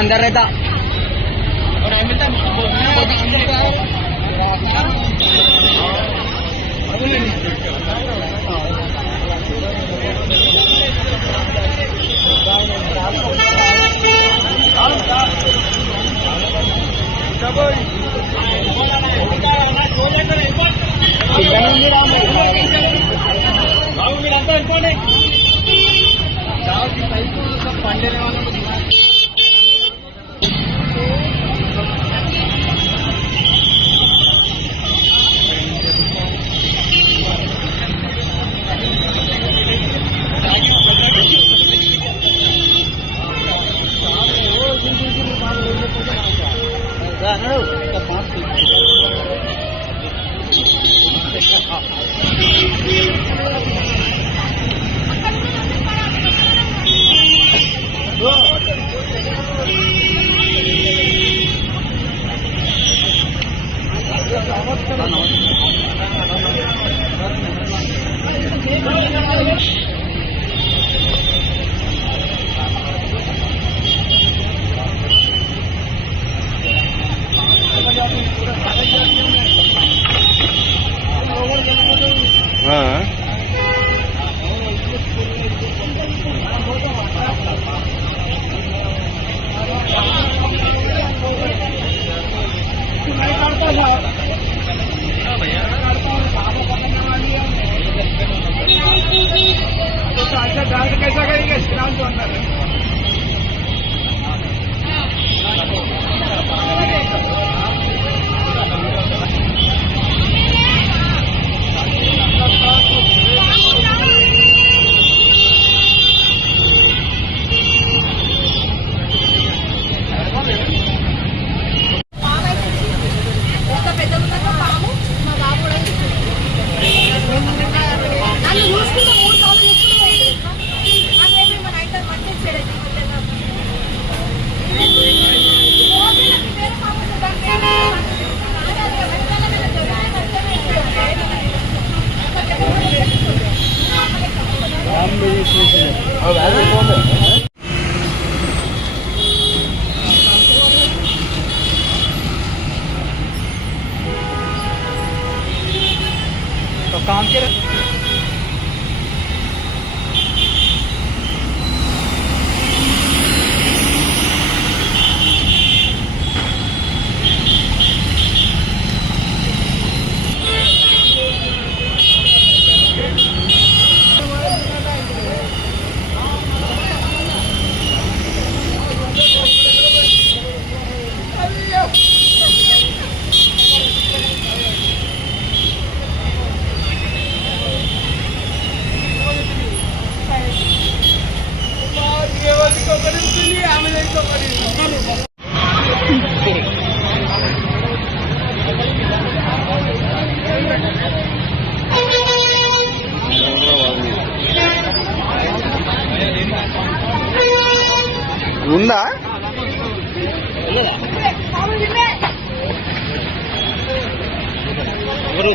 अंदर रहता। तो काम के ఉందా అన్న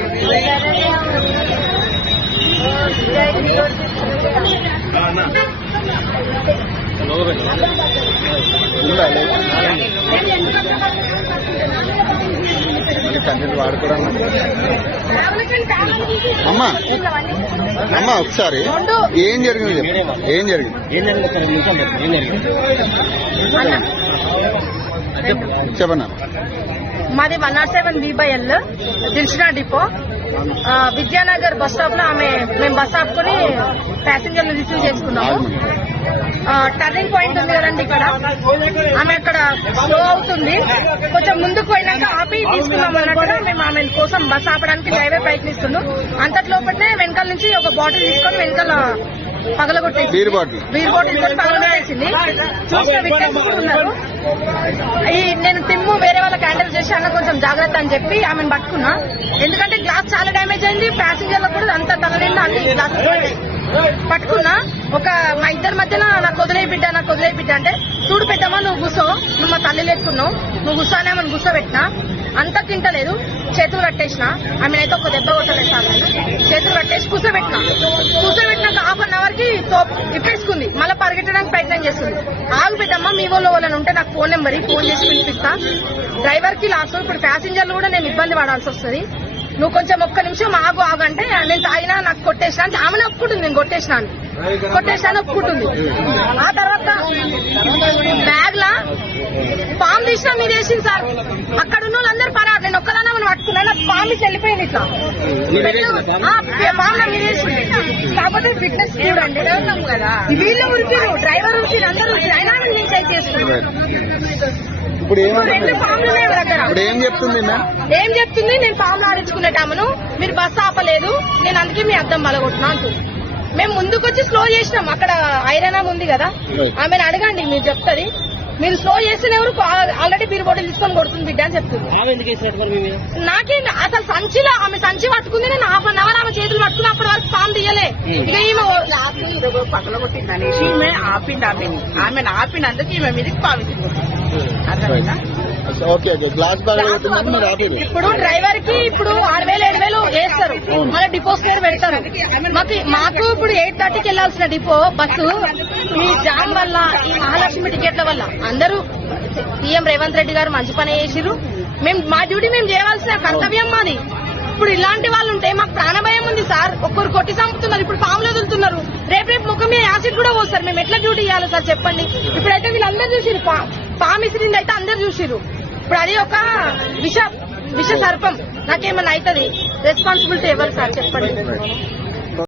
ఒక్క నిమిషం వాడుకోవడం అమ్మా అమ్మా ఒకసారి ఏం జరిగింది ఏం జరిగింది చెప్పన్నా మాది 107 BL దిల్షునా డిపో విద్యానగర్ బస్ స్టాప్ లో మేము బస్ ఆపుకొని ప్యాసింజర్లు రిసీవ్ చేసుకున్నాము. టర్నింగ్ పాయింట్ ఉంది కదండి ఇక్కడ, ఆమె అక్కడ స్లో అవుతుంది, కొంచెం ముందుకు పోయినాక ఆపి తీసుకున్నాం అన్నట్టుగా మేము ఆమె కోసం బస్ ఆపడానికి డ్రైవర్ ప్రయత్నిస్తున్నాం. అంతట్లోపటే వెనకాల నుంచి ఒక బాటిల్ తీసుకొని వెనకాల పగలగొట్టేసి బీర్ బాటిల్ పగలగొట్టేసింది. చూసిన విట్నెస్ కూడా ఉన్నారు. నేను టిమ్ము వేరే వాళ్ళకి హ్యాండిల్ చేసి అన్న కొంచెం జాగ్రత్త అని చెప్పి ఆమెను పట్టుకున్నా. ఎందుకంటే గ్లాస్ చాలా డ్యామేజ్ అయింది, ప్యాసింజర్లకు కూడా అంత తల నిండా అన్ని గ్లాసెస్ పట్టుకున్నా మా ఇద్దరి మధ్యన నాకు వదిలే బిడ్డ అంటే చూడు పెద్దమ్మా నువ్వు కూసో, నువ్వు మా తల్లి లేకున్నావు, నువ్వు కూర్చోనేమని కూర్చోబెట్టినా, అంతా తింటలేదు, చేతులు కట్టేసిన, ఆమెనైతే ఒక దెబ్బ కొట్టలేదు సార్, చేతులు కట్టేసి కూర్చోబెట్టినాక హాఫ్ అన్ అవర్ కి ఇప్పేసుకుంది, మళ్ళీ పరిగెట్టడానికి ప్రయత్నం చేస్తుంది. ఆగు పెద్దమ్మా మీ వాళ్ళని ఉంటే నాకు ఫోన్ చేసి పిలిపిస్తా, డ్రైవర్ కి లాస్, ఇప్పుడు ప్యాసింజర్లు కూడా నేను ఇబ్బంది పడాల్సి వస్తుంది, నువ్వు కొంచెం ఒక్క నిమిషం ఆగు అంటే నేను తాగినా నాకు కొట్టేసిన అంటే ఆమెను ఒప్పుకుంటుంది, నేను కొట్టేసాను ఒప్పుకుంటుంది. ఆ తర్వాత బ్యాగ్ లా పాము తీసినా మీరు వేసింది సార్, అక్కడ ఉన్న వాళ్ళందరూ పరారు, నేను ఒక్కదానా మనం పట్టుకున్నా, నాకు పాము తీసి వెళ్ళిపోయింది ఇట్లా పాము మీరు వేసింది. కాకపోతే ఫిట్నెస్ చూడండి కదా, వీళ్ళు ఉరికిరు, డ్రైవర్ ఉరికిరు, అందరూ అయినా నేను చేసి చేసుకున్నాను. ఇప్పుడు ఏం చెప్తుంది నేను పాములు ఆడించుకునేటామను, మీరు బస్సు ఆపలేదు, నేను అందుకే మీ అద్దం బలగొట్టినా అంటుంది. మేము ముందుకొచ్చి స్లో చేసినాం, అక్కడ ఐరన్ ఉంది కదా, ఆమెను అడగండి మీరు చెప్తుంది, మీరు స్లో చేసిన ఎవరు ఆల్రెడీ బీర్ బాటిల్ తీసుకొని కొడుతుంది బిడ్డ అని చెప్తుంది. నాకేం అసలు సంచిలో ఆమె సంచి పట్టుకుంది, నేను హాఫ్ అన్ అవర్ ఆమె చేతులు పట్టుకుని అప్పటి వరకు పాము తీయలే. ఇక ఈమె పక్కన కొట్టిందనేసి ఈమె ఆమెను ఆపినందుకు ఈమె మీదకి పావించింది. ఇప్పుడు డ్రైవర్ కి ఇప్పుడు 6,000-7,000 వేస్తారు, మళ్ళీ డిపోస్ పేరు పెడతారు. మాకు ఇప్పుడు 8:30కి వెళ్లాల్సిన డిపో బస్సు ఈ జామ్ వల్ల, ఈ మహాలక్ష్మి టికెట్ల వల్ల అందరూ సీఎం రేవంత్ రెడ్డి గారు మంచి పని చేసిరు, మా డ్యూటీ మేము చేయవలసిన కర్తవ్యం మాది. ఇప్పుడు ఇలాంటి వాళ్ళు ఉంటే మాకు ప్రాణభయం ఉంది సార్, ఒక్కరు కొట్టి చంపుతున్నారు, ఇప్పుడు పాములు వదులుతున్నారు, రేపు ముఖం మీద యాసిడ్ కూడా పోస్తారు, మేము ఎట్లా డ్యూటీ చేయాలి సార్ చెప్పండి. ఇప్పుడైతే వీళ్ళందరూ చూసిరు, పాము ఇసిరింది అయితే అందరు చూసిరు, ఇప్పుడు అది ఒక విష సర్పం, నాకేమన్నా అవుతుంది, రెస్పాన్సిబిలిటీ ఎవరు సార్ చెప్పండి.